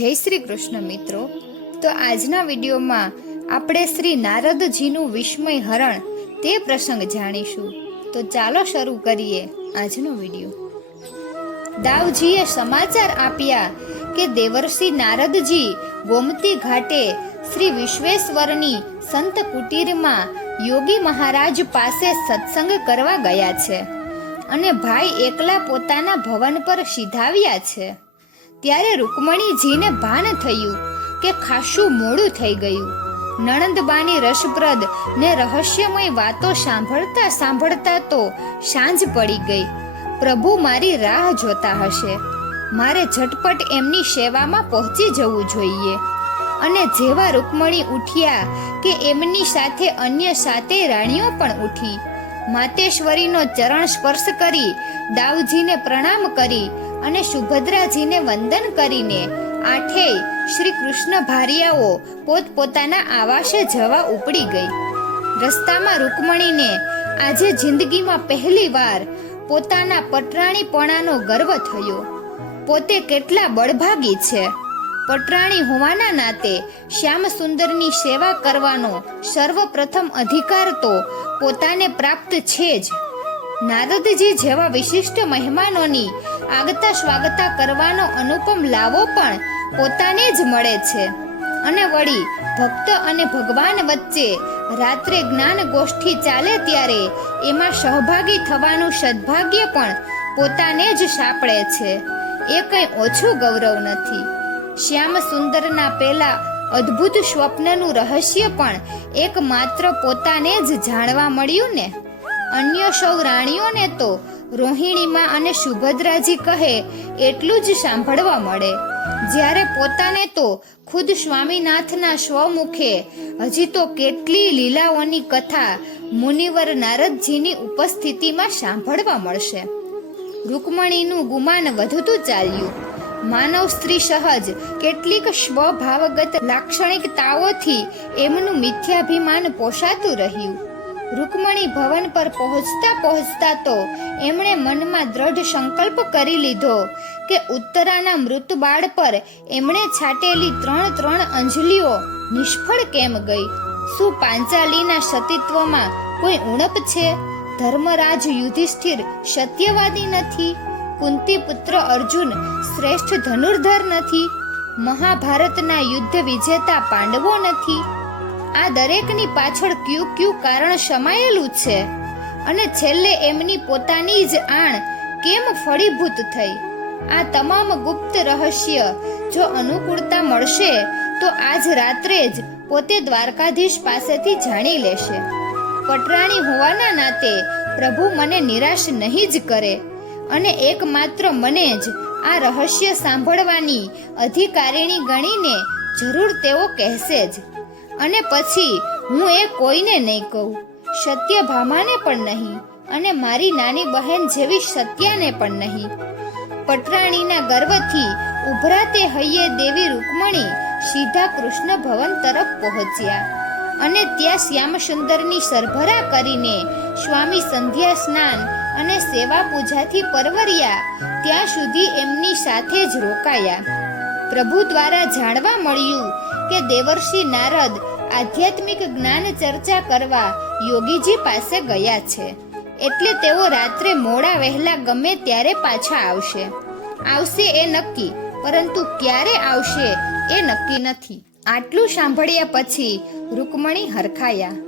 જય શ્રી કૃષ્ણ મિત્રો। તો આજના વિડીયોમાં આપણે શ્રી નારદજીનું વિસ્મય હરણ તે પ્રસંગ જાણીશું। તો ચાલો શરૂ કરીએ આજનો વિડીયો। દાવજીએ સમાચાર આપ્યા કે દેવર્ષિ નારદજી ગોમતી ઘાટે શ્રી વિશ્વેશ્વરની સંત કુટીરમાં યોગી મહારાજ પાસે સત્સંગ કરવા ગયા છે અને ભાઈ એકલા પોતાના ભવન પર સિધાવ્યા છે। ત્યારે રૂકમણીજીને ભાન થયું કે ખાસું મોડું થઈ ગયું। નણંદબાની રસપ્રદ ને રહસ્યમય વાતો સાંભળતા સાંભળતા તો સાંજ પડી ગઈ। પ્રભુ મારી રાહ જોતા હશે, મારે ઝટપટ એમની સેવામાં પહોંચી જવું જોઈએ। અને જેવા રૂકમણી ઉઠ્યા કે એમની સાથે અન્ય 7 રાણીઓ પણ ઉઠી। માતેશ્વરીનો ચરણ સ્પર્શ કરી દાવજીને પ્રણામ કરી અને સુભદ્રાજીને વંદન કરીને 8 શ્રી કૃષ્ણ ભાર્યાઓ પોતપોતાના આવાસે જવા ઉપડી ગઈ। રસ્તામાં રૂકમણીને આજે જિંદગીમાં પહેલી વાર પોતાના પટરાણીપણાનો ગર્વ થયો। પોતે કેટલા બળભાગી છે। પટરાણી હોવાના નાતે શ્યામ સુંદરની સેવા કરવાનો સર્વપ્રથમ અધિકાર તો પોતાને પ્રાપ્ત છે જ। નારદજી જેવા વિશિષ્ટ મહેમાનોની આગતા સ્વાગતા કરવાનો અનુપમ લાવો પણ પોતાને જ મળે છે। અને વળી ભક્ત અને ભગવાન વચ્ચે રાત્રે જ્ઞાન ગોષ્ઠી ચાલે ત્યારે એમાં સહભાગી થવાનું સદભાગ્ય પણ પોતાને જ સાંપડે છે। એ કંઈ ઓછું ગૌરવ નથી। શ્યામ સુંદરના પેલા અદ્ભુત સ્વપ્નનું રહસ્ય પણ એકમાત્ર પોતાને જ જાણવા મળ્યું ને। અન્ય સૌ રાણીઓને તો રોહિણીમાં અને સુભદ્રાજી કહે એટલું જ સાંભળવા મળે, જ્યારે પોતાને તો ખુદ સ્વામીનાથના સ્વમુખે હજી તો કેટલી લીલાઓની કથા મુનિવર નારદજીની ઉપસ્થિતિમાં સાંભળવા મળશે। રૂકમણીનું ગુમાન વધતું ચાલ્યું। માનવ સ્ત્રી સહજ કેટલીક સ્વભાવગત લાક્ષણિકતાઓથી એમનું મિથ્યાભિમાન પોષાતું રહ્યું। રૂકમણી ભવન પર પહોંચતા પહોંચતા તો એમણે મનમાં દ્રઢ સંકલ્પ કરી લીધો કે ઉત્તરાના મૃત બાળ પર એમણે છાટેલી 3 અંજલિઓ નિષ્ફળ કેમ ગઈ? શું પાંચાલીના સતીત્વમાં કોઈ ઉણપ છે? ધર્મરાજ યુધિષ્ઠિર સત્યવાદી નથી? કુંતી પુત્ર અર્જુન શ્રેષ્ઠ ધનુર્ધર નથી? મહાભારતના યુદ્ધ વિજેતા પાંડવો નથી? આ દરેકની પાછળ કયું કારણ સમાયેલું છે? અને છેલ્લે એમની પોતાની જ આણ કેમ ફળીભૂત થઈ? આ તમામ ગુપ્ત રહસ્ય જો અનુકૂળતા મળશે તો આજ રાત્રે જ પોતે દ્વારકાધીશ પાસેથી જાણી લેશે। પટરાણી હોવાના નાતે પ્રભુ મને નિરાશ નહીં જ કરે અને એકમાત્ર મને જ આ રહસ્ય સાંભળવાની અધિકારીણી ગણીને જરૂર તેઓ કહેશે જ। અને પછી હું એ કોઈને નહીં કહું, સત્યભામાને પણ નહીં અને મારી નાની બહેન જેવી સત્યાને પણ નહીં। પટરાણીના ગર્વથી ઉભરાતે હૈયે દેવી રૂકમણી સીધા કૃષ્ણ ભવન તરફ પહોંચ્યા અને ત્યાં શ્યામ સુંદરની સરભરા કરીને સ્વામી સંધ્યા સ્નાન અને સેવા પૂજાથી પરવર્યા ત્યાં સુધી એમની સાથે જ રોકાયા। પ્રભુ દ્વારા જાણવા મળ્યું કે દેવર્ષિ નારદ આધ્યાત્મિક જ્ઞાન ચર્ચા કરવા યોગીજી પાસે ગયા છે, એટલે તેઓ રાત્રે મોડા વહેલા ગમે ત્યારે પાછા આવશે। આવશે એ નક્કી, પરંતુ ક્યારે આવશે એ નક્કી નથી। આટલું સાંભળ્યા પછી રૂકમણી હરખાયા।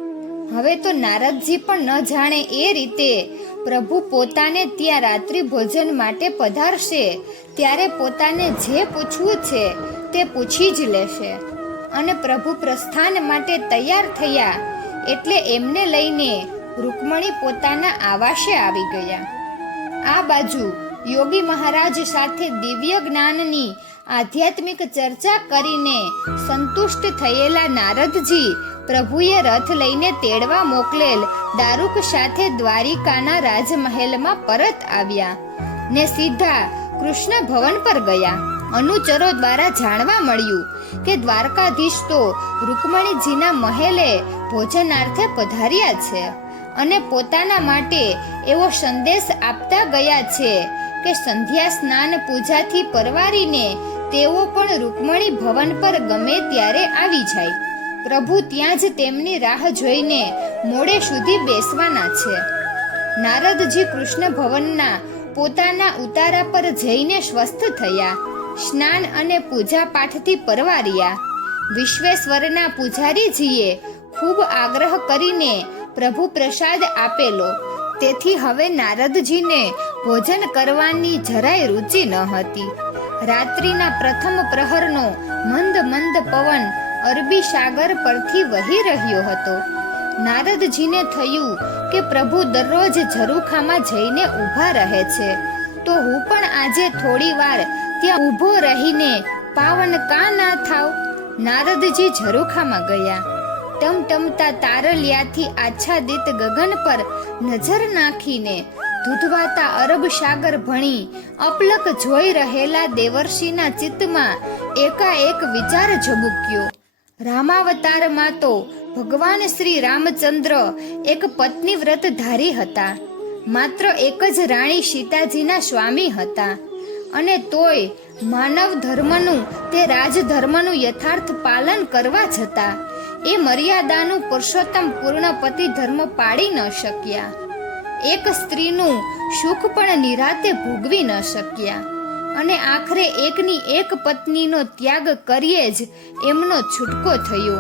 હવે તો નારદજી પણ ન જાણે એ રીતે પ્રભુ પોતાને ત્યાં રાત્રિ ભોજન માટે પધારશે ત્યારે પોતાને જે પૂછવું છે તે પૂછી જ લેશે। અને પ્રભુ પ્રસ્થાન માટે તૈયાર થયા એટલે એમને લઈને રૂકમણી પોતાના આવાસે આવી ગયા। આ બાજુ યોગી મહારાજ સાથે દિવ્ય જ્ઞાનની આધ્યાત્મિક ચર્ચા કરીને સંતુષ્ટ થયેલા નારદજી પ્રભુએ રથ લઈને તેડવા મોકલેલ દારૂક સાથે દ્વારિકાના રાજમહેલમાં પરત આવ્યા ને સીધા કૃષ્ણ ભવન પર ગયા। અનુચરો દ્વારા જાણવા મળ્યું કે દ્વારકાધીશ તો રૂકમણીજીના મહેલે ભોજનાર્થે પધાર્યા છે અને પોતાના માટે એવો સંદેશ આપતા ગયા છે કે સંધ્યા સ્નાન પૂજાથી પરવારીને તેઓ પણ રૂકમણી ભવન પર ગમે ત્યારે આવી જાય. પ્રભુ ત્યાં જ તેમની રાહ જોઈને મોડે સુધી બેસવાના છે. નારદજી કૃષ્ણ ભવનના પોતાના ઉતારા પર જઈને સ્વસ્થ થયા. સ્નાન અને પૂજા પાઠથી પરવાર્યા. વિશ્વેશ્વરના પૂજારીજીએ ખૂબ આગ્રહ કરીને પ્રભુ પ્રસાદ આપેલો. તેથી હવે નારદજીને ભોજન કરવાની જરાય રુચિ ન હતી. રાત્રિના પ્રથમ પ્રહરનો મંદ મંદ પવન અરબી સાગર પરથી વહી રહ્યો હતો. નારદજીને થયું કે પ્રભુ દરરોજ ઝરૂખામાં જઈને ઊભા રહે છે, તો હું પણ આજે થોડી વાર ત્યાં ઊભો રહીને પાવન કા ના થાવ. નારદજી ઝરૂખામાં ગયા. ટમટમતા તારલિયાથી આચ્છાદિત ગગન પર નજર નાખીને ધૂધવાતા અરબ સાગર ભણી અપલક જોઈ રહેલા દેવર્ષિના ચિત્તમાં એકાએક વિચાર ઝબૂક્યો. રામાવતારમાં તો ભગવાન શ્રી રામચંદ્ર એક પત્ની વ્રતધારી હતા. માત્ર એક જ રાણી સીતાજીના સ્વામી હતા. અને તોય માનવ ધર્મનું તે રાજધર્મનું યથાર્થ પાલન કરવા છતાં એ મર્યાદાનું પુરુષોત્તમ પૂર્ણ પતિ ધર્મ પાડી ન શક્યા. એક સ્ત્રીનું સુખ પણ નિરાતે ભોગવી ન શક્યા. અને આખરે એકની એક પત્નીનો ત્યાગ કરીએ જ એમનો છૂટકો થયો.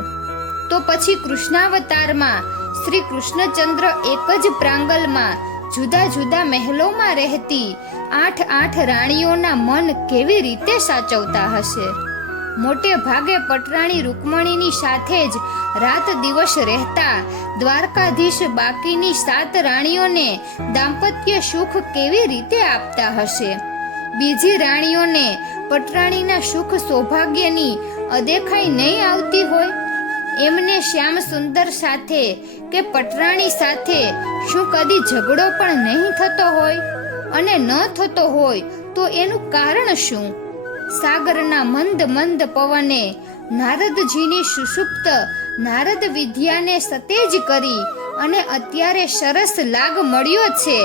તો પછી કૃષ્ણાવતારમાં શ્રી કૃષ્ણચંદ્ર એક જ પ્રાંગલમાં જુદા જુદા મહેલોમાં રહેતી 8 રાણીઓના મન કેવી રીતે સાચવતા હશે? મોટે ભાગે પટરાણી રૂકમણીની સાથે જ રાત દિવસ રહેતા દ્વારકાધીશ બાકીની 7 રાણીઓને દાંપત્ય સુખ કેવી રીતે આપતા હશે? બીજી રાણીઓને પટરાણીના સુખ સૌભાગ્યની અદેખાઈ નહીં આવતી હોય? એમને શ્યામ સુંદર સાથે કે પટરાણી સાથે શું કદી ઝઘડો પણ નહીં થતો હોય? અને ન થતો હોય તો એનું કારણ શું? સાગરના મંદ મંદ પવને નારદજીની સુષુપ્ત નારદ વિદ્યાને સતેજ કરી અને અત્યારે સરસ લાગ મળ્યો છે.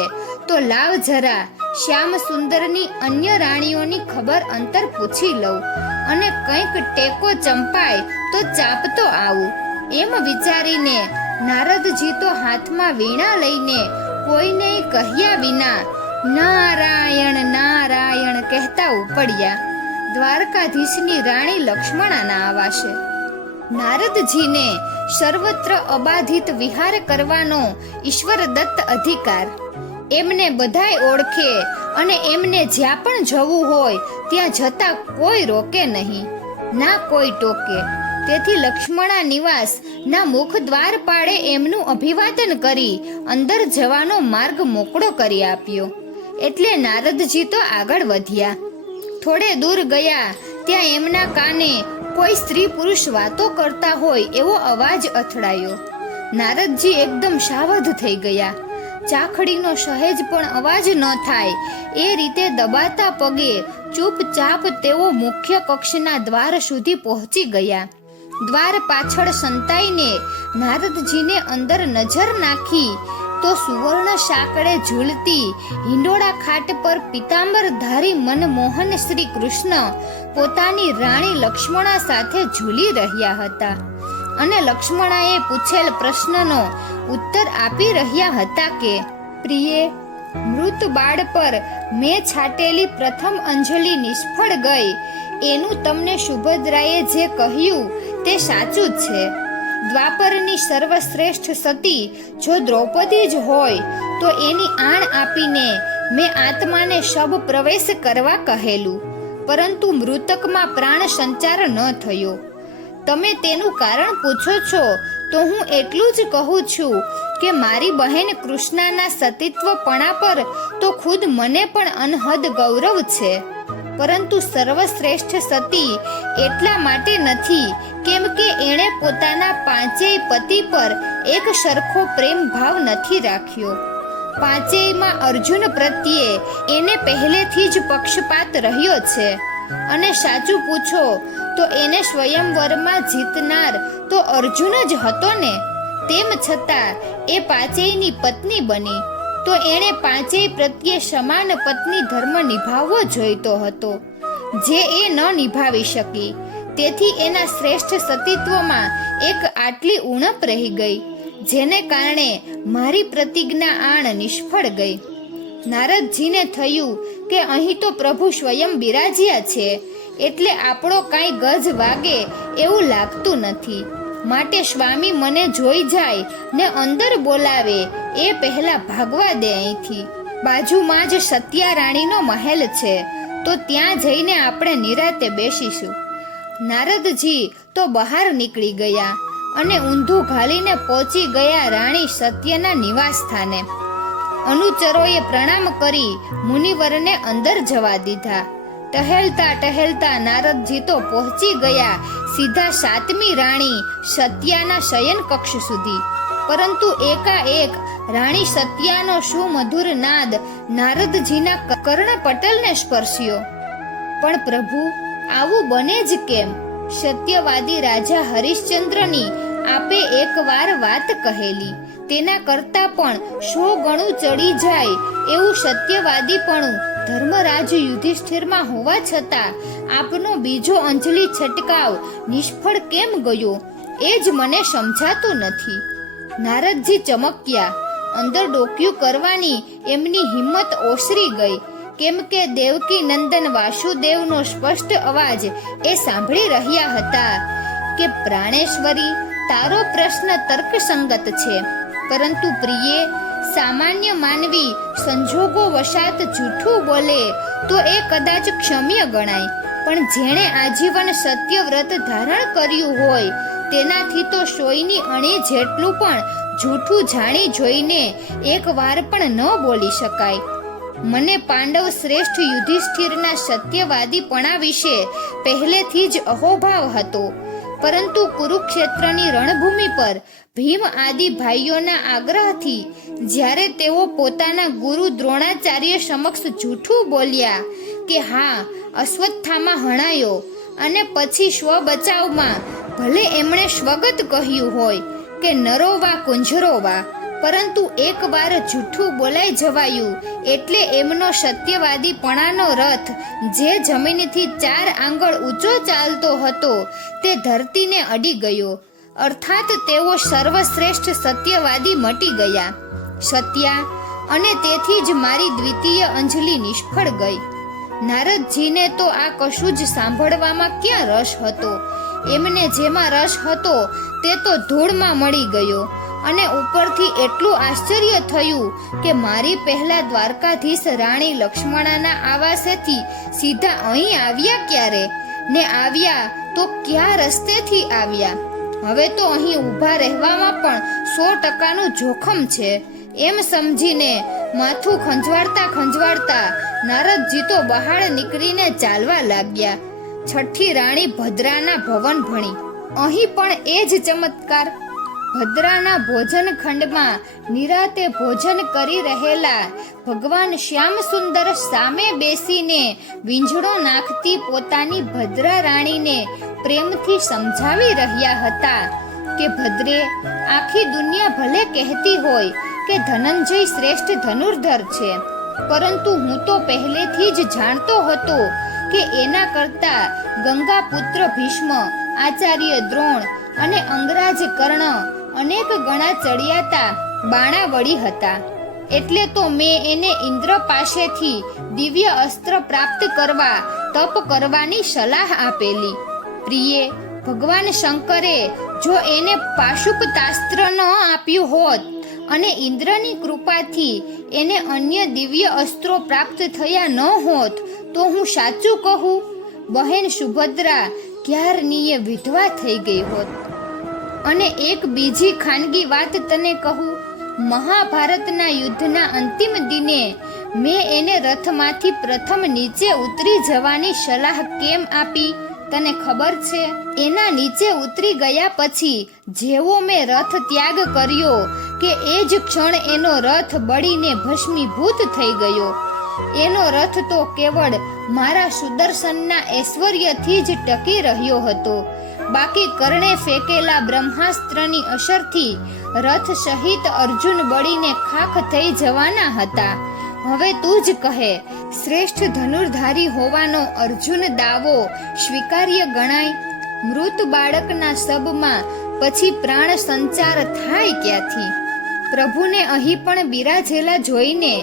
તો લાવ જરા શ્યામ સુંદરની અન્ય રાણીઓની ખબર અંતર પૂછી લઉં અને કંઈક ટેકો ચંપાય તો ચાપતો આવું. એમ વિચારીને નારદજી તો હાથમાં વીણા લઈને કોઈને કહ્યા વિના નારાયણ નારાયણ કહેતા ઉપડ્યા દ્વારકાધીશની રાણી લક્ષ્મણાના આવાસે. નારદજીને સર્વત્ર અબાધિત વિહાર કરવાનો ઈશ્વર દત્ત અધિકાર. એમને બધાય ઓળખે અને એમને જ્યાં પણ જવું હોય ત્યાં જતા કોઈ રોકે નહીં, ના કોઈ ટોકે. તેથી લક્ષ્મણા નિવાસ ના મુખ દ્વાર પાડે એમનું અભિવાદન કરી અંદર જવાનો માર્ગ મોકળો કરી આપ્યો. એટલે નારદજી તો આગળ વધ્યા. થોડે દૂર ગયા ત્યાં એમના કાને કોઈ સ્ત્રી પુરુષ વાતો કરતા હોય એવો અવાજ અથડાયો. નારદજી એકદમ સાવધ થઈ ગયા. ચાખડીનો સહેજ પણ અવાજ ન થાય એ રીતે દબાતા પગે ચૂપચાપ તેઓ મુખ્ય કક્ષના દ્વાર સુધી પહોંચી ગયા. દ્વાર પાછળ સંતાઈને નારદજીને અંદર નજર નાખી તો સુવર્ણ સાંકળે ઝૂલતી હિંડોળા ખાટ પર પિતાંબરધારી મનમોહન શ્રી કૃષ્ણ પોતાની રાણી લક્ષ્મણા સાથે ઝૂલી રહ્યા હતા અને લક્ષ્મણાએ પૂછેલ પ્રશ્નનો ઉત્તર આપી રહ્યા હતા કે પ્રિયે, મૃત બાળ પર મેં છાટેલી પ્રથમ અંજલિ નિષ્ફળ ગઈ એનું તમને સુભદ્રાએ જે કહ્યું તે સાચું જ છે. દ્વાપરની સર્વશ્રેષ્ઠ સતી જો દ્રૌપદી જ હોય તો એની આણ આપીને મેં આત્માને શબ પ્રવેશ કરવા કહેલું, પરંતુ મૃતકમાં પ્રાણ સંચાર ન થયો. તમે તેનું કારણ પૂછો છો તો હું એટલું જ કહું છું કે મારી બહેન કૃષ્ણાના સતીત્વપણા પર તો ખુદ મને પણ અનહદ ગૌરવ છે, પરંતુ સર્વશ્રેષ્ઠ સતી એટલા માટે નથી કેમ કે એણે પોતાના 5 પતિ પર એક સરખો પ્રેમ ભાવ નથી રાખ્યો. 5માં અર્જુન પ્રત્યે એને પહેલેથી જ પક્ષપાત રહ્યો છે. અને સાચું પૂછો તો એને સ્વયંવરમાં જીતનાર તો અર્જુન જ હતો ને. તેમ છતાં એ 5ની પત્ની બની તો એણે 5 પ્રત્યે સમાન પત્ની ધર્મ નિભાવવો જોઈતો હતો. જે એ ન નિભાવી શકી. તેથી એના શ્રેષ્ઠ સતીત્વમાં એક આટલી ઉણપ રહી ગઈ, જેને કારણે મારી પ્રતિજ્ઞા આણ નિષ્ફળ ગઈ. નારદજીને થયું કે અહીં તો પ્રભુ સ્વયં બિરાજ્યા છે, એટલે આપણો કાંઈ ગજ વાગે એવું લાગતું નથી. માટે સ્વામી મને જોઈ જાય ને અંદર બોલાવે એ પહેલા ભાગવા દે અહીંથી. બાજુમાં જ સત્યા રાણીનો મહેલ છે, તો ત્યાં જઈને આપણે નિરાતે બેસીશું. નારદજી તો બહાર નીકળી ગયા અને ઊંધું ઘાલીને પહોંચી ગયા રાણી સત્યના નિવાસ સ્થાને. અનુચરોએ પ્રણામ કરી મુનિવરને અંદર જવા દીધા. ટહેલતા ટહેલતા નારદજી તો પહોંચી ગયા સીધા 7મી રાણી સત્યાના શયન કક્ષ સુધી. પરંતુ એકાએક રાણી સત્યાનો સુમધુર નાદ નારદજીના કર્ણપટલને સ્પર્શ્યો. પણ પ્રભુ, આવું બને જ કેમ? સત્યવાદી રાજા હરિશ્ચંદ્રની આપે એકવાર વાત કહેલી, તેના કરતા પણ 100 ગણું ચડી જાય એવું સત્યવાદીપણું ધર્મરાજ યુધિષ્ઠિરમાં હોવા છતાં આપનો બીજો અંજલિ છટકાવ નિષ્ફળ કેમ ગયો એ જ મને સમજાતું નથી. નારદજી ચમક્યા. અંદર ડોક્યું કરવાની એમની હિંમત ઓસરી ગઈ, કેમ કે દેવકી નંદન વાસુદેવનો સ્પષ્ટ અવાજ એ સાંભળી રહ્યા હતા કે પ્રાણેશ્વરી, તારો પ્રશ્ન તર્કસંગત છે, પરંતુ પ્રિયે, સામાન્ય માનવી સંજોગો વશાત જૂઠું બોલે તો એ કદાચ ક્ષમ્ય ગણાય, પણ જેણે આજીવન સત્યવ્રત ધારણ કર્યું હોય તેનાથી તો 100ની અણી જેટલું પણ જૂઠું જાણી જોઈને એકવાર પણ ન બોલી શકાય. મને પાંડવ શ્રેષ્ઠ યુધિષ્ઠિરના સત્યવાદીપણા વિશે પહેલેથી જ અહોભાવ હતો, પરંતુ કુરુક્ષેત્રની રણભૂમિ પર ભીમ આદિ ભાઈઓના આગ્રહથી જ્યારે તેઓ પોતાના ગુરુ દ્રોણાચાર્ય સમક્ષ જૂઠું બોલ્યા કે હા, અશ્વત્થામા હણાયો, અને પછી સ્વબચાવમાં ભલે એમણે સ્વગત કહ્યું હોય કે નરોવા કુંજરોવા, પરંતુ એકવાર જૂઠું બોલાઈ જવાયું એટલે એમનો સત્યવાદીપણાનો રથ જે જમીનથી 4 આંગળ ઊંચો ચાલતો હતો તે ધરતીને અડી ગયો. અર્થાત તેઓ સર્વશ્રેષ્ઠ સત્યવાદી મટી ગયા. સત્યા, અને તેથી જ મારી દ્વિતીય અંજલિ નિષ્ફળ ગઈ. નારદજીને તો આ કશું જ સાંભળવામાં ક્યાં રસ હતો? એમને જેમાં રસ હતો તે તો ધૂળમાં મળી ગયો. અને ઉપરથી એટલું આશ્ચર્ય થયું કે મારી પહેલા દ્વારકાધીશ રાણી લક્ષ્મણાના આવાસેથી સીધા અહીં આવ્યા ક્યારે, ને આવ્યા તો ક્યાં રસ્તેથી આવ્યા? હવે તો અહીં ઊભા રહેવામાં પણ 100%નું જોખમ છે, એમ સમજીને માથું ખંજવાળતા નારદજી તો બહાર નીકળીને ચાલવા લાગ્યા. 6ઠી રાણી ભદ્રાના ભવન ભણી. અહીં પણ એ જ ચમત્કાર. ભદ્રાના ભોજન ખંડમાં નિરાતે ભોજન કરી રહેલા ભગવાન શ્યામ સુંદર સામે બેસીને વીંઝણો નાખતી પોતાની ભદ્રા રાણીને પ્રેમથી સમજાવી રહ્યા હતા કે ભદ્રે, આખી દુનિયા ભલે કહેતી હોય કે ધનંજય શ્રેષ્ઠ ધનુર્ધર છે, પરંતુ હું તો પહેલેથી જ જાણતો હતો કે એના કરતા ગંગા પુત્ર ભીષ્મ, આચાર્ય દ્રોણ અને અંગરાજ કર્ણ અનેક ગણા ચડિયાતા બાણાવળી હતા. એટલે તો મેં એને ઇન્દ્ર પાસેથી દિવ્ય અસ્ત્ર પ્રાપ્ત કરવા તપ કરવાની સલાહ આપેલી. પ્રિયે, ભગવાન શંકરે જો એને પાશુપતાસ્ત્ર ન આપ્યું હોત અને ઇન્દ્રની કૃપાથી એને અન્ય દિવ્ય અસ્ત્રો પ્રાપ્ત થયા ન હોત તો હું સાચું કહું, બહેન સુભદ્રા ક્યારનીએ વિધવા થઈ ગઈ હોત. અને એક બીજી ખાનગી વાત તને કહું, મહાભારતના યુદ્ધના અંતિમ દિને મેં એને રથમાંથી પ્રથમ નીચે ઉતરી જવાની સલાહ કેમ આપી તને ખબર છે? એના નીચે ઉતરી ગયા પછી જેવો મેં રથ ત્યાગ કર્યો કે એ જ ક્ષણ એનો રથ બળીને ભસ્મીભૂત થઈ ગયો. એનો રથ તો કેવળ મારા સુદર્શનના ઐશ્વર્યથી જ ટકી રહ્યો હતો. બાકી કર્ણે ફેંકેલા બ્રહ્માસ્ત્રની અસરથી રથ સહિત અર્જુન બળીને ખાખ થઈ જવાના હતા. હવે તું જ કહે, શ્રેષ્ઠ ધનુર્ધારી હોવાનો અર્જુન દાવો સ્વીકાર્ય ગણાય? મૃત બાળકના શબમાં પછી પ્રાણ સંચાર થાય ક્યાંથી? પ્રભુને અહીં પણ બિરાજેલા જોઈને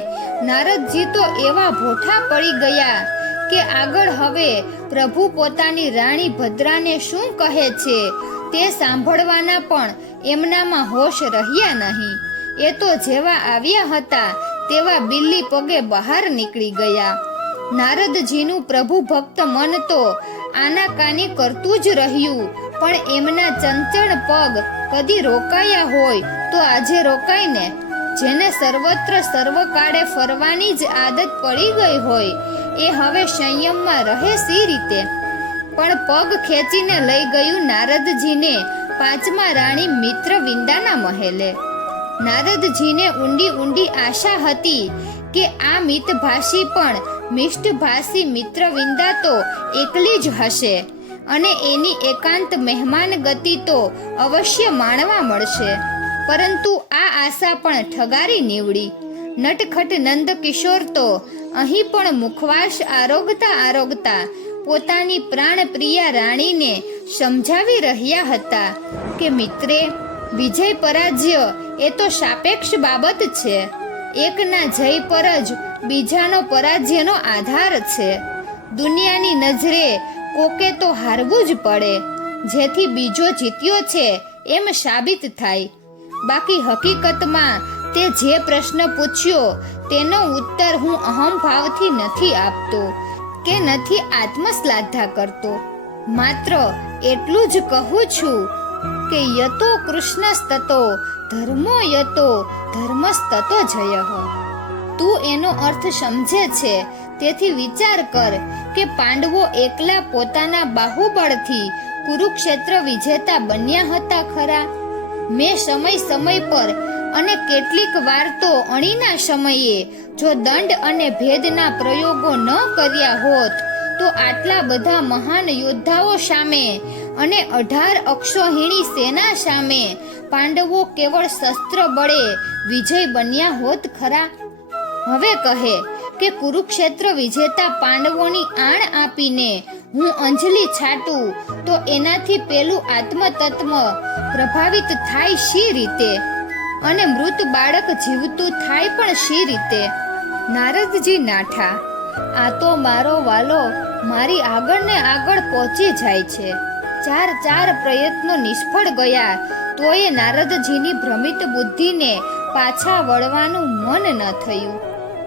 નારદજી તો એવા ભોઠા પડી ગયા કે આગળ હવે પ્રભુ પોતાની રાણી ભદ્રાને શું કહે છે તે સાંભળવાના પણ એમનામાં હોશ રહ્યા નહીં. એ તો જેવા આવ્યા હતા તેવા બિલ્લી પગે બહાર નીકળી ગયા. નારદજીનું પ્રભુ ભક્ત મન તો આનાકાની કરતું જ રહ્યું, પણ એમના ચંચળ પગ કદી રોકાયા હોય તો આજે રોકાય ને. જેને સર્વત્ર સર્વકાળે ફરવાની જ આદત પડી ગઈ હોય એ હવે સંયમમાં રહે સી રીતે? પણ પગ ખેંચીને લઈ ગયું નારદજીને પાંચમા રાણી મિત્રવિંદાના મહેલે. નારદજીને ઊંડી ઊંડી આશા હતી કે આ મિતભાષી પણ મિષ્ટભાષી મિત્રવિંદા તો એકલી જ હશે અને એની એકાંત મહેમાન ગતિ તો અવશ્ય માણવા મળશે. પરંતુ આ આશા પણ ઠગારી નીવડી. નટખટ નંદ કિશોર તો અહીં પણ મુખવાસ આરોગતા આરોગતા પોતાની પ્રાણપ્રિય રાણીને સમજાવી રહ્યા હતા કે મિત્રે, વિજય પરાજય એ તો સાપેક્ષ બાબત છે. એકના જય પર જ બીજાનો પરાજયનો આધાર છે. દુનિયાની નજરે કોકે તો હારવું જ પડે, જેથી બીજો જીત્યો છે એમ સાબિત થાય. બાકી હકીકતમાં તે જે પ્રશ્ન પૂછ્યો તેનો ઉત્તર હું અહંભાવથી નથી આપતો કે નથી આત્મશ્લાઘા કરતો. માત્ર એટલું જ કહું છું કે યતો કૃષ્ણસ્તતો ધર્મો યતો ધર્મસ્તતો જયઃ. તું એનો અર્થ સમજે છે, તેથી વિચાર કર કે પાંડવો એકલા પોતાના બાહુબળથી કુરુક્ષેત્ર વિજેતા બન્યા હતા ખરા? મેં સમય પર અને કેટલીક વાર તો અણીના સમયે જો દંડ અને ભેદના પ્રયોગો ન કર્યા હોત તો આટલા બધા મહાન યોદ્ધાઓ સામે અને 18 અક્ષોહિણી સેના સામે પાંડવો કેવળ શસ્ત્ર બળે વિજય બન્યા હોત ખરા? હવે કહે કે કુરુક્ષેત્ર વિજેતા પાંડવોની આણ આપીને હું અંજલિ છાટું તો એનાથી પેલું આત્મતત્વ પ્રભાવિત થાય શી રીતે અને મૃત બાળક જીવતું થાય પણ શી રીતે? નારદજી નાઠા, આ તો મારો વાલો મારી આગળ ને આગળ પહોંચી જાય છે. 4 પ્રયત્નો નિષ્ફળ ગયા તોય નારદજીની ભ્રમિત બુદ્ધિને પાછા વળવાનું મન ન થયું.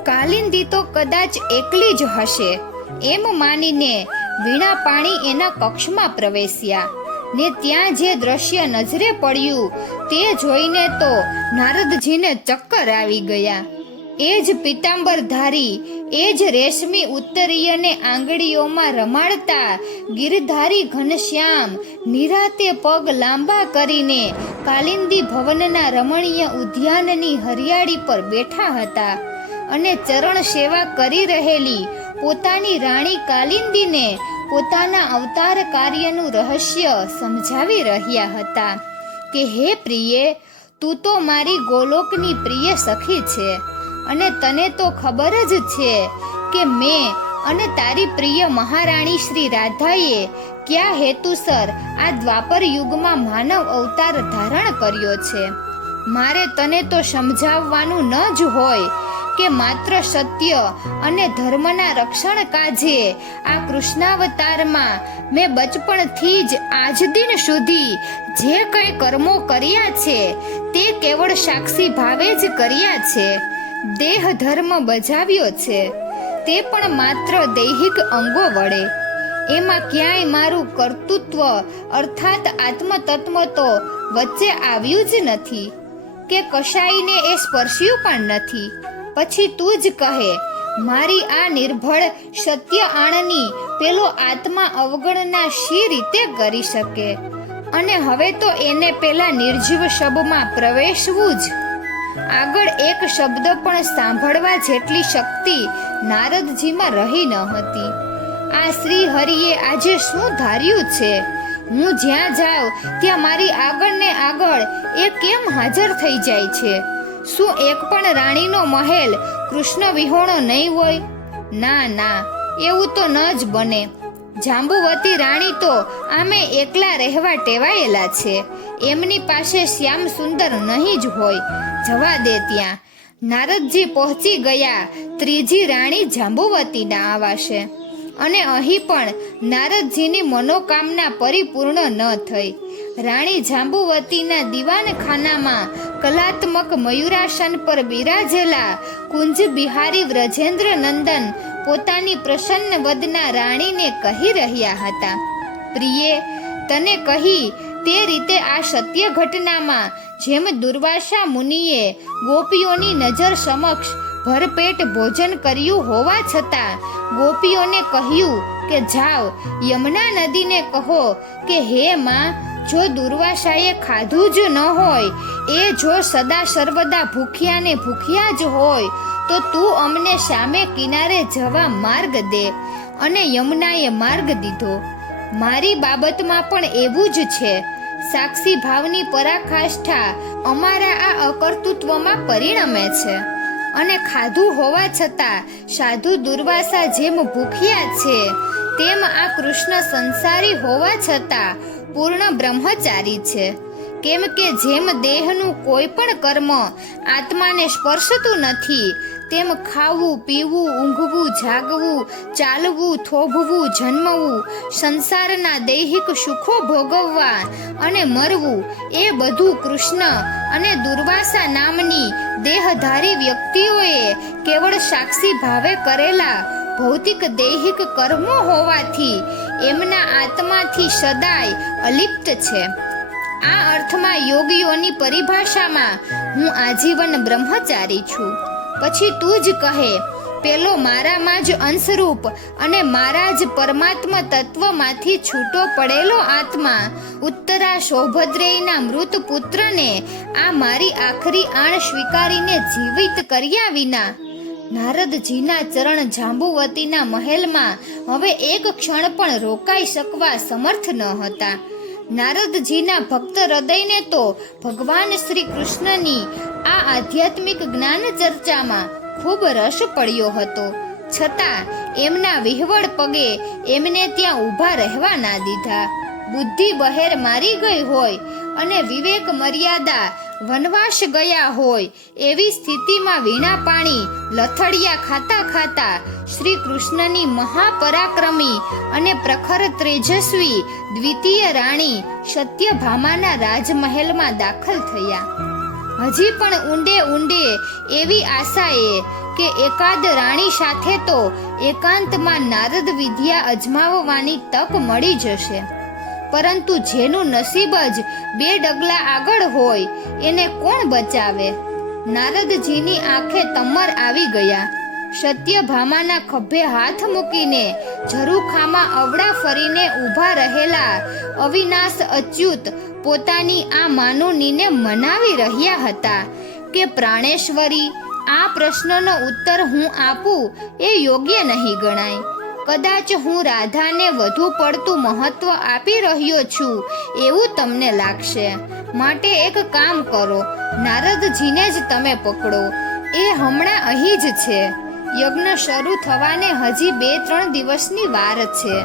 કાલિંદી તો કદાચ એકલી જ હશે એમ માનીને વીણા પાણી એના કક્ષમાં પ્રવેશ્યા ને ત્યાં જે દ્રશ્ય નજરે પડ્યું તે જોઈને તો નારદજીને ચક્કર આવી ગયા. એ જ પિતાંબરધારી, એ જ રેશમી ઉત્તરીયને આંગળીઓમાં રમાડતા ગિરધારી ઘનશ્યામ નિરાતે પગ લાંબા કરીને કાલિંદી ભવનના રમણીય ઉદ્યાનની હરિયાળી પર બેઠા હતા અને ચરણ સેવા કરી રહેલી પોતાની રાણી કાલિંદીને પોતાના અવતાર કાર્યનું રહસ્ય સમજાવી રહ્યા હતા કે હે પ્રિયે, તું તો મારી ગોલોકની પ્રિય સખી છે અને તને તો ખબર જ છે કે મેં અને તારી પ્રિય મહારાણી શ્રી રાધાએ કયા હેતુસર આ દ્વાપર યુગમાં માનવ અવતાર ધારણ કર્યો છે. મારે તને તો સમજાવવાનું ન જ હોય કે માત્ર સત્ય અને ધર્મના રક્ષણ કાજે આ કૃષ્ણાવતારમાં મેં બચપણથી જ આજ દિન સુધી જે કંઈ કર્મો કર્યા છે તે કેવળ સાક્ષી ભાવે જ કર્યા છે. દેહ ધર્મ બજાવ્યો છે, તે પણ માત્ર દૈહિક અંગો વડે. એમાં ક્યાંય મારું કર્તૃત્વ અર્થાત આત્મતત્વ તો વચ્ચે આવ્યું જ નથી કે કશાયને એ સ્પર્શ્યું પણ નથી. પછી તું જ કહે, મારી આ નિર્ભળ સત્ય આણની પેલો આત્મા અવગણના શી રીતે કરી શકે? અને હવે તો એને પેલા નિર્જીવ શબમાં પ્રવેશવું જ. આગળ એક શબ્દ પણ સાંભળવા જેટલી શક્તિ નારદજીમાં રહી ન હતી. આ શ્રી હરિએ આજે શું ધાર્યું છે? હું જ્યાં જાઉં ત્યાં મારી આગળ ને આગળ એ કેમ હાજર થઈ જાય છે? શું એક પણ રાણીનો મહેલ કૃષ્ણ વિહોણો નહીં હોય? ના ના, એવું તો ન જ બને. જાંબુવતી રાણી તો આમે એકલા રહેવા ટેવાયેલા છે. એમની પાસે શ્યામ સુંદર નહીં જ હોય. જવા દે ત્યાં. નારદજી પહોંચી ગયા ત્રીજી રાણી જાંબુવતીના આવાસે. અને અહીં પણ નારદજીની મનોકામના પરિપૂર્ણ ન થઈ. રાણી જાંબુવતીના દીવાનખાનામાં કલાત્મક મયુરાસન પર બિરાજેલા કુંજ બિહારી વ્રજેન્દ્ર નંદન પોતાની પ્રસન્ન વદના રાણીને કહી રહ્યા હતા, પ્રિયે, તને કહી તે રીતે આ સત્ય ઘટનામાં જેમ દુર્વાસા મુનિએ ગોપીઓની નજર સમક્ષ ભરપેટ ભોજન કર્યું હોવા છતાં ગોપીઓને કહ્યું કે જાઓ યમુના નદીને કહો કે હે માં, જો દુર્વાસાએ ખાધું જ ન હોય, એ જો સદા સર્વદા ભૂખ્યા ને ભૂખ્યા જ હોય, તો તું અમને સામે કિનારે જવા માર્ગ દે. અને યમુનાએ માર્ગ દીધો. મારી બાબતમાં પણ એવું જ છે. સાક્ષી ભાવની પરાકાષ્ઠા અમારા આ અકર્તૃત્વમાં પરિણમે છે. અને ખાધું હોવા છતાં સાધુ દુર્વાસા જેમ ભૂખ્યા છે, તેમ આ કૃષ્ણ સંસારી હોવા છતાં પૂર્ણ બ્રહ્મચારી છે. કેમ કે જેમ દેહનું કોઈ પણ કર્મ આત્માને સ્પર્શતું નથી, તેમ ખાવું, પીવું, ઊંઘવું, જાગવું, ચાલવું, થોભવું, જન્મવું, સંસારના દૈહિક સુખો ભોગવવા અને મરવું, એ બધું કૃષ્ણ અને દુર્વાસા નામની દેહધારી વ્યક્તિઓએ કેવળ સાક્ષી ભાવે કરેલા ભૌતિક દૈહિક કર્મો હોવાથી એમના આત્માથી સદાય અલિપ્ત છે. આ અર્થમાં યોગીઓની પરિભાષામાં હું આજીવન બ્રહ્મચારી છું. પછી તું જ કહે, પેલો મારામાં જ અંશરૂપ અને મારા જ પરમાત્મા તત્વમાંથી છૂટો પડેલો આત્મા ઉત્તરા સૌભદ્રેયના મૃત પુત્રને આ મારી આખરી આણ સ્વીકારીને જીવિત કર્યા વિના નારદજીના ચરણ જાંબુવતીના મહેલમાં હવે એક ક્ષણ પણ રોકાઈ શકવા સમર્થ ન હતા. નારદજીના ભક્ત હૃદયને તો ભગવાન શ્રી કૃષ્ણની આ આધ્યાત્મિક જ્ઞાન ચર્ચામાં ખૂબ રસ પડ્યો હતો. છતાં એમના વિહવળ પગે એમને ત્યાં ઊભા રહેવા ના દીધા. બુદ્ધિ બહેર મારી ગઈ હોય અને વિવેક મર્યાદા વનવાસ ગયા હોય એવી સ્થિતિમાં વીણા પાણી લથડિયા ખાતા ખાતા શ્રી કૃષ્ણની મહાપરાક્રમી અને પ્રખર તેજસ્વી દ્વિતીય રાણી સત્યભામાના રાજમહેલમાં દાખલ થયા. હજી પણ ઊંડે ઊંડે એવી આશાએ કે એકાદ રાણી સાથે તો એકાંતમાં નારદ વિદ્યા અજમાવવાની તક મળી જશે. પરંતુ જેનું નસીબ જ 2 ડગલા આગળ હોય એને કોણ બચાવે? નારદજીની આંખે તમર આવી ગયા. સત્યભામાના ખભે હાથ મૂકીને ઝરૂખામાં અવળા ફરીને ઊભા રહેલા અવિનાશ અચ્યુત પોતાની આ માનુનીને મનાવી રહ્યા હતા કે પ્રાણેશ્વરી, આ પ્રશ્નનો ઉત્તર હું આપું એ યોગ્ય નહીં ગણાય. કદાચ હું રાધાને વધુ પડતું મહત્વ આપી રહ્યો છું એવું તમને લાગશે. માટે એક કામ કરો, નારદજીને જ તમે પકડો. એ હમણાં અહીં જ છે. યજ્ઞ શરૂ થવાને હજી 2-3 દિવસની વાર છે.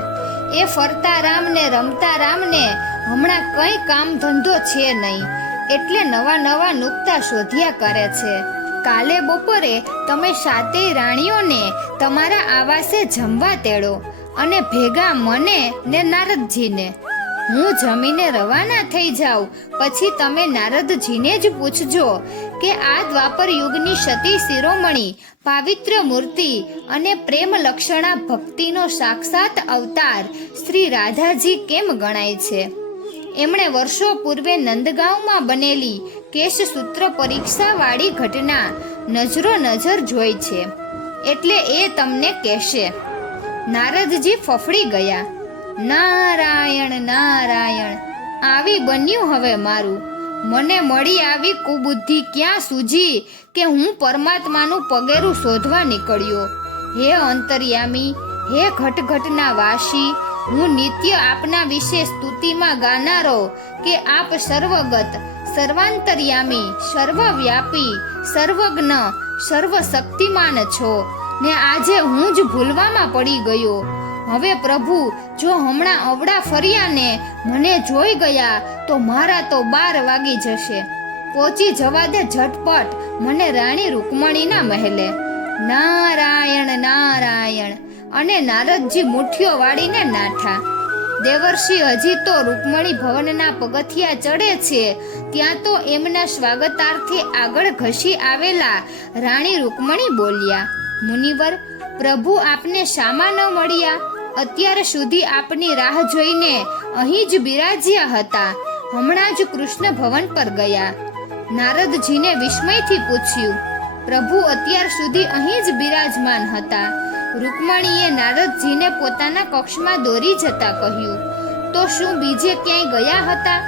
એ ફરતા રામ ને રમતા રામને હમણાં કંઈ કામ ધંધો છે નહીં, એટલે નવા નવા નુક્તા શોધ્યા કરે છે. કાલે બપોરે તમે 7 રાણીઓને તમારા આવાસે જમવા તેડો અને ભેગા મને ને નારદજીને. હું જમીને રવાના થઈ જાઉં પછી તમે નારદજીને જ પૂછજો કે આ દ્વાપર યુગની સતી શિરોમણી પાવિત્ર મૂર્તિ અને પ્રેમ લક્ષણા ભક્તિનો સાક્ષાત અવતાર શ્રી રાધાજી કેમ ગણાય છે. એમણે વર્ષો પૂર્વે નંદગાંવમાં બનેલી કેશસૂત્ર પરીક્ષાવાળી ઘટના નજરો નજર જોઈ છે, એટલે એ તમને કહેશે. નારદજી ફફડી ગયા. નારાયણ નારાયણ, આવી બન્યું હવે મારું. મને મળી આવી કુબુદ્ધિ ક્યાં સૂજી કે હું પરમાત્માનું પગેરું શોધવા નીકળ્યો. હે અંતર્યામી, હે ઘટઘટના વાસી, હું નિત્ય આપના વિશે સ્તુતિમાં ગાનારો કે આપ સર્વગત સર્વાંતર્યામી, સર્વવ્યાપી, સર્વજ્ઞ, સર્વશક્તિમાન છો ને આજે હું જ ભૂલવામાં પડી ગયો. હવે પ્રભુ, જો હમણાં અવડા ફર્યા ને મને જોઈ ગયા તો મારા તો 12 વાગી જશે. પહોંચી જવા દે ઝટપટ મને રાણી રૂકમણીના મહેલે. નારાયણ નારાયણ. અને નારદજી મુઠ્ઠીઓ વાળીને નાઠા. દેવર્ષિ હજી તો રૂકમણી ભવનના પગથિયા ચડે છે ત્યાં તો એમના સ્વાગતાર્થે આગળ ઘસી આવેલા રાણી રૂકમણી બોલ્યા, મુનિવર, પ્રભુ આપને શામાં ન મળ્યા? અત્યાર સુધી આપની રાહ જોઈને અહીં જ બિરાજ્યા હતા, હમણાં જ કૃષ્ણ ભવન પર ગયા. નારદજીને વિસ્મયથી પૂછ્યું, પ્રભુ અત્યાર સુધી અહીં જ બિરાજમાન હતા. રૂકમણીએ નારદજીને પોતાના કક્ષમાં દોરી જતા કહ્યું, તો શું બીજે ક્યાંય ગયા હતા?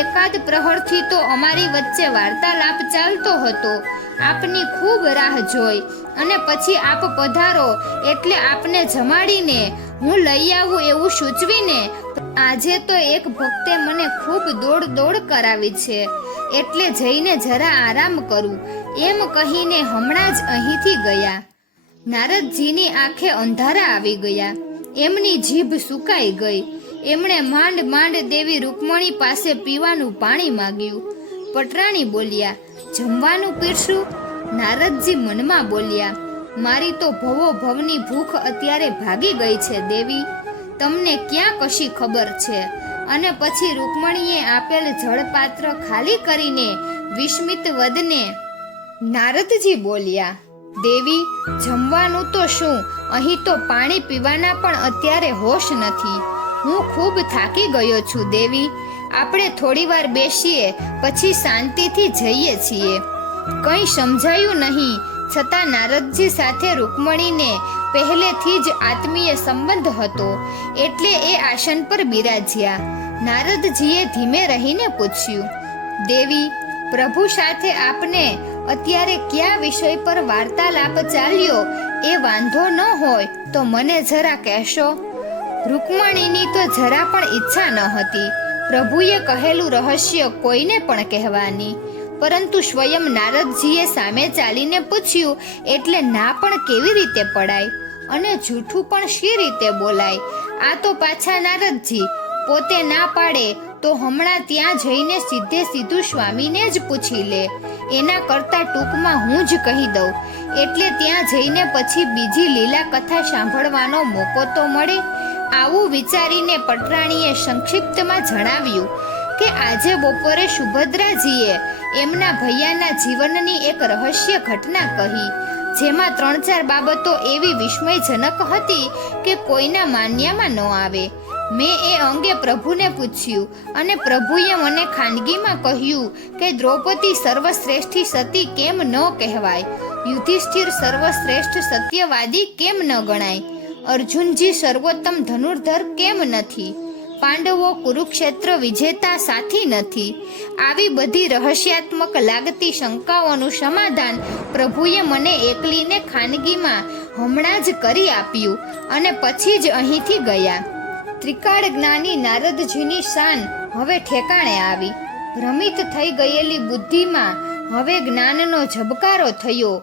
એકાદ પ્રહરથી તો અમારી વચ્ચે વાર્તાલાપ ચાલતો હતો. આપની ખૂબ રાહ જોઈ અને પછી આપ પધારો એટલે આપને જમાડીને હું લઈ આવું એવું સૂચવીને આજે તો એક ભક્તે મને ખૂબ દોડ કરાવી છે એટલે જઈને જરા આરામ કરું એમ કહીને હમણાં જ અહીંથી ગયા. નારદજીની આંખે અંધારા આવી ગયા. એમની જીભ સુકાઈ ગઈ. એમણે માંડ દેવી રૂકમણી પાસે પીવાનું પાણી માંગ્યું. પટરાણી બોલ્યા, જમવાનું પીરશું? નારદજી મનમાં બોલ્યા, મારી તો ભવો ભવની ભૂખ અત્યારે ભાગી ગઈ છે દેવી, તમને ક્યાં કશી ખબર છે? અને પછી રૂકમણીએ આપેલ જળપાત્ર ખાલી કરીને વિસ્મિત વદને નારદજી બોલ્યા, દેવી, જમવાનું તો શું, અહીં તો પાણી પીવાના પણ અત્યારે હોશ નથી. હું ખૂબ થાકી ગયો છું દેવી, આપણે થોડી વાર બેસીએ પછી શાંતિથી જઈએ છીએ. કંઈ સમજાયું નહીં છતાં નારદજી સાથે રૂકમણીને પહેલેથી જ આત્મીય સંબંધ હતો એટલે એ આસન પર બિરાજ્યા. નારદજીએ ધીમે રહીને પૂછ્યું, દેવી, પ્રભુ સાથે આપને અત્યારે કયા વિષય પર વાર્તાલાપ ચાલ્યો એ વાંધો ન હોય તો મને જરા કહેશો? રૂકમણીની તો જરા પણ ઈચ્છા ન હતી પ્રભુએ કહેલું રહસ્ય કોઈને પણ કહેવાની, પરંતુ સ્વયં નારદજીએ સામે ચાલીને પૂછ્યું એટલે ના પણ કેવી રીતે પડાય અને જૂઠું પણ શી રીતે બોલાય? આ તો પાછા નારદજી પોતે ના પાડે તો હમણાં ત્યાં જઈને સીધું સ્વામીને જ પૂછી લે. એના કરતાં ટૂંકમાં હું જ કહી દઉં એટલે ત્યાં જઈને પછી બીજી લીલા કથા સાંભળવાનો મોકો તો મળે. આવું વિચારીને પટરાણીએ સંક્ષિપ્તમાં જણાવ્યું કે આજે બપોરે સુભદ્રાજીએ એમના ભૈયાના જીવનની એક રહસ્ય ઘટના કહી, જેમાં 3-4 બાબતો એવી વિસ્મયજનક હતી કે કોઈના માન્યામાં ન આવે. મેં એ અંગે પ્રભુને પૂછ્યું અને પ્રભુએ મને ખાનગીમાં કહ્યું કે દ્રૌપદી સર્વશ્રેષ્ઠી સતી કેમ ન કહેવાય, યુધિષ્ઠિર સર્વશ્રેષ્ઠ સત્યવાદી કેમ ન ગણાય, અર્જુનજી સર્વોત્તમ ધનુર્ધર કેમ નથી, પાંડવો કુરુક્ષેત્ર વિજેતા સાથી નથી. આવી બધી રહસ્યાત્મક લાગતી શંકાઓનું સમાધાન પ્રભુએ મને એકલીને ખાનગીમાં હમણાં જ કરી આપ્યું અને પછી જ અહીંથી ગયા. ત્રિકાળ જ્ઞાની નારદજીની શાન હવે ઠેકાણે આવી. ભ્રમિત થઈ ગયેલી બુદ્ધિમાં હવે જ્ઞાનનો ઝબકારો થયો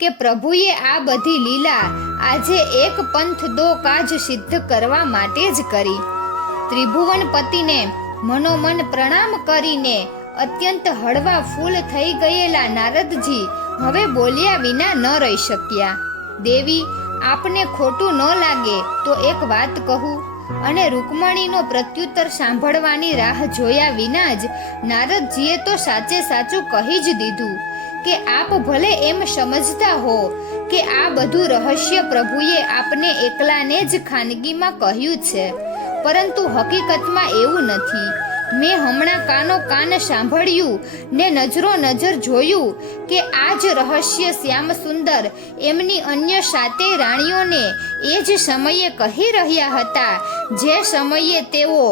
કે પ્રભુએ આ બધી લીલા આજે એક પંથ દો કાજ સિદ્ધ કરવા માટે જ કરી. ત્રિભુવન પતિને મનોમન પ્રણામ કરીને અત્યંત હળવા ફૂલ થઈ ગયેલા નારદજી હવે બોલ્યા વિના ન રહી શક્યા. દેવી, આપને ખોટું ન લાગે તો એક વાત કહું. અને રૂકમણીનો પ્રત્યુત્તર સાંભળવાની રાહ જોયા વિના જ નારદજીએ તો સાચે સાચું કહી જ દીધું કે આપ ભલે એમ સમજતા હો કે આ બધું રહસ્ય પ્રભુએ આપને એકલાને જ ખાનગીમાં કહ્યું છે, પરંતુ હકીકતમાં એવું નથી. મેં હમણાં કાનો કાન સાંભળ્યું ને નજરો નજર જોયું કે આ જ રહસ્ય શ્યામ સુંદર એમની અન્ય 7 રાણીઓને એ જ સમયે કહી રહ્યા હતા જે સમયે તેઓ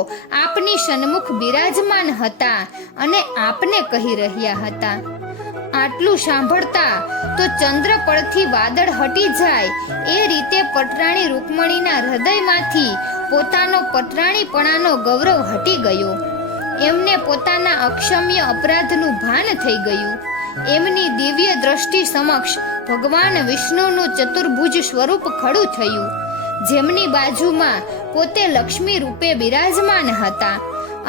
આપની સન્મુખ બિરાજમાન હતા અને આપને કહી રહ્યા હતા. આટલું સાંભળતા તો ચંદ્ર પરથી વાદળ હટી જાય એ રીતે પટરાણી રૂકમણીના હૃદયમાંથી પોતાનો પટરાણીપણાનો ગૌરવ હટી ગયો. એમને પોતાના અક્ષમ્ય અપરાધનું ભાન થઈ ગયું. એમની દિવ્ય દ્રષ્ટિ સમક્ષ ભગવાન વિષ્ણુનું ચતુર્ભુજ સ્વરૂપ ખડું થયું, જેમની બાજુમાં પોતે લક્ષ્મી રૂપે બિરાજમાન હતા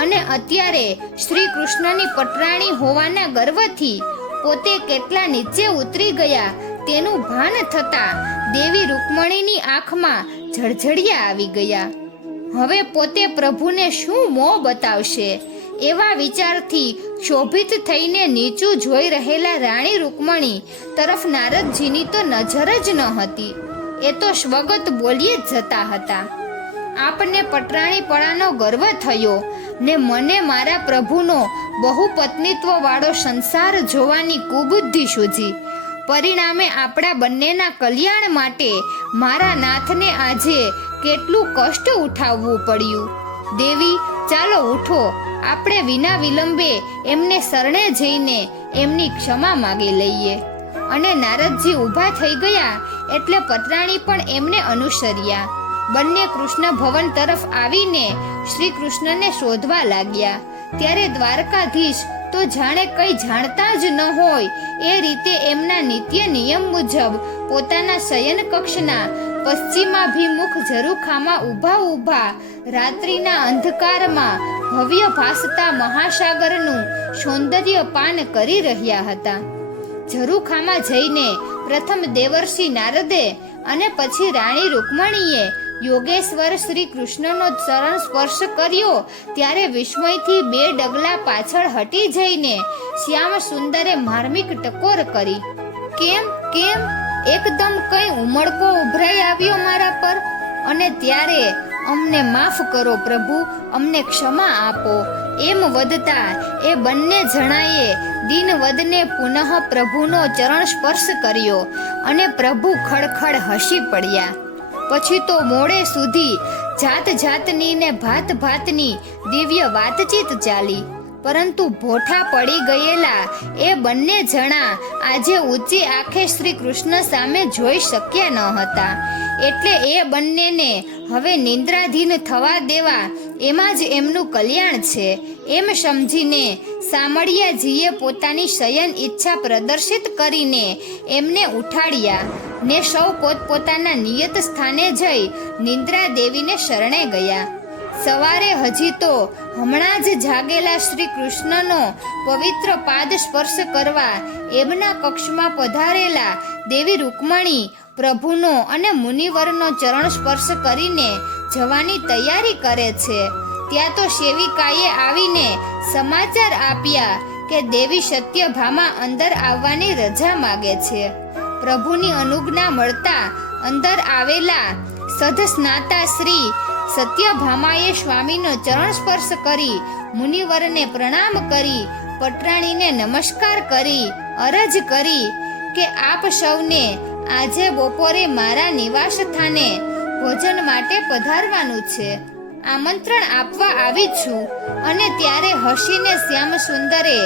અને અત્યારે શ્રી કૃષ્ણની પટરાણી હોવાના ગર્વથી પોતે કેટલા નીચે ઉતરી ગયા તેનું ભાન થતા દેવી રૂકમણીની આંખમાં જળજળિયા આવી ગયા. હવે પોતે પ્રભુને શું મોં બતાવશે એવા વિચારથી ક્ષોભિત થઈને નીચું જોઈ રહેલા રાણી રૂકમણી તરફ નારદજીની તો નજર જ ન હતી. એ તો સ્વગત બોલી જ જતા હતા. આપને પટરાણીપણાનો ગર્વ થયો ને મને મારા પ્રભુનો બહુપત્નીત્વ વાળો સંસાર જોવાની કુબુદ્ધિ સૂજી. પરિણામે આપણા બંનેના કલ્યાણ માટે મારા નાથને આજે કેટલું કષ્ટ ઉઠાવવું પડ્યું. દેવી, ચાલો ઉઠો, આપણે વિના વિલંબે એમને શરણે જઈને એમની ક્ષમા માગી લઈએ. અને નારદજી ઊભા થઈ ગયા એટલે પટરાણી પણ એમને અનુસર્યા. બંને કૃષ્ણ ભવન તરફ આવીને શ્રી કૃષ્ણને શોધવા લાગ્યા. ત્યારે દ્વારકાધીશ તો જાણે કંઈ જાણતા જ ન હોય એ રીતે એમના નિત્ય નિયમ મુજબ પોતાના શયન કક્ષના પશ્ચિમાભિમુખ ઝરૂખામાં ઊભા રાત્રિના અંધકારમાં ભવ્ય ભાસતા મહાસાગરનું સૌંદર્ય પાન કરી રહ્યા હતા. ઝરૂખામાં જઈને પ્રથમ દેવર્ષિ નારદે અને પછી રાણી રૂકમણીએ યોગેશ્વર શ્રી કૃષ્ણનો ચરણ સ્પર્શ કર્યો ત્યારે વિસ્મયથી 2 ડગલા પાછળ હટી જઈને શ્યામ સુંદરે માર્મિક ટકોર કરી. કેમ કેમ એકદમ કઈ ઉમળકો ઉભરાઈ આવ્યો મારા પર? અને ત્યારે અમને માફ કરો પ્રભુ, અમને ક્ષમા આપો એમ વધતા એ બંને જણાએ દીનવદને પુનઃ પ્રભુનો ચરણ સ્પર્શ કર્યો અને પ્રભુ ખડખડ હસી પડ્યા. પછી તો મોડે સુધી જાત જાતની ને ભાત ભાતની દિવ્ય વાતચીત ચાલી. પરંતુ ભોઠા પડી ગયેલા એ બંને જણા આજે ઊંચી આંખે શ્રી કૃષ્ણ સામે જોઈ શક્યા ન હતા. એટલે એ બંનેને હવે નિંદ્રાધીન થવા દેવા એમાં જ એમનું કલ્યાણ છે એમ સમજીને સામળિયાજીએ પોતાની શયન ઈચ્છા પ્રદર્શિત કરીને એમને ઉઠાડ્યા ને સૌ પોતપોતાના નિયત સ્થાને જઈ નિંદ્રા દેવીને શરણે ગયા. સવારે હજી તો હમણાં જ જાગેલા શ્રી કૃષ્ણનો પવિત્ર પાદ સ્પર્શ કરવા એમના કક્ષમાં પધારેલા દેવી રૂકમણી પ્રભુનો અને મુનિવરનો ચરણ સ્પર્શ કરીને જવાની તૈયારી કરે છે. ત્યાં તો સેવિકાએ આવીને સમાચાર આપ્યા કે દેવી સત્યભામા અંદર આવવાની રજા માગે છે. પ્રભુની અનુજ્ઞા મળતા અંદર આવેલા સદસ્નાતા શ્રી સત્યભામાએ સ્વામીનો ચરણ સ્પર્શ કરી મુનિવરને પ્રણામ કરી પટરાણીને નમસ્કાર કરી અરજ કરી કે આપ સૌને આજે બપોરે મારા નિવાસ સ્થાને ભોજન માટે પધારવાનું છે. આમંત્રણ આપવા આવી છું. અને ત્યારે હસીને શ્યામ સુંદરે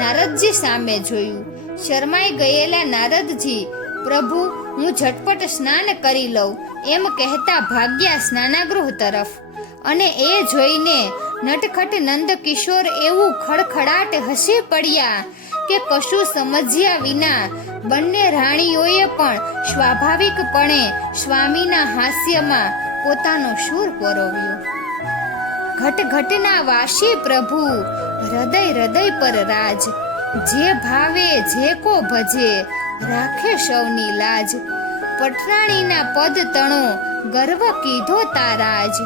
નારદજી સામે જોયું. શરમાઈ ગયેલા નારદજી, પ્રભુ હું ઝટપટ સ્નાન કરી લઉં એમ કહેતા ભાગ્યા સ્નાનાગૃહ તરફ. અને એ જોઈને નટખટ નંદ કિશોર એવું ખડખડાટ હસી પડ્યા કે કશું સમજ્યા વિના બંને રાણીઓએ પણ સ્વાભાવિકપણે સ્વામીના હાસ્યમાં પોતાનો સૂર પરોવ્યો. ઘટઘટના વાસી પ્રભુ હૃદય હૃદય પર રાજ, જે ભાવે જે કો ભજે રાખે સૌની લાજ. પટરાણીના પદ તણો ગર્વ કીધો તારાજ,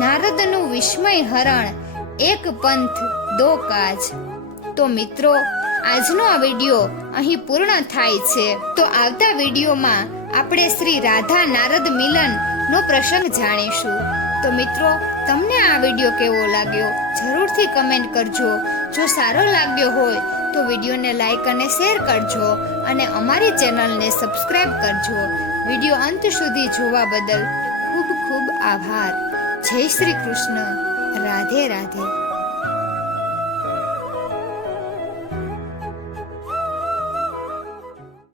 નારદનું વિસ્મય હરણ એક પંથ દો કાજ. તો મિત્રો, આજનો આ વિડીયો અહીં પૂર્ણ થાય છે. તો આવતા વિડીયોમાં આપણે શ્રી રાધા નારદ મિલન નો પ્રસંગ જાણીશું. તો મિત્રો, તમને આ વિડીયો કેવો લાગ્યો જરૂરથી કમેન્ટ કરજો. જો સારો લાગ્યો હોય તો વિડીયોને લાઈક અને શેર કરજો અને અમારી ચેનલને સબસ્ક્રાઇબ કરજો. વિડીયો અંત સુધી જોવા બદલ ખૂબ ખૂબ આભાર. જય શ્રી કૃષ્ણ. રાધે રાધે.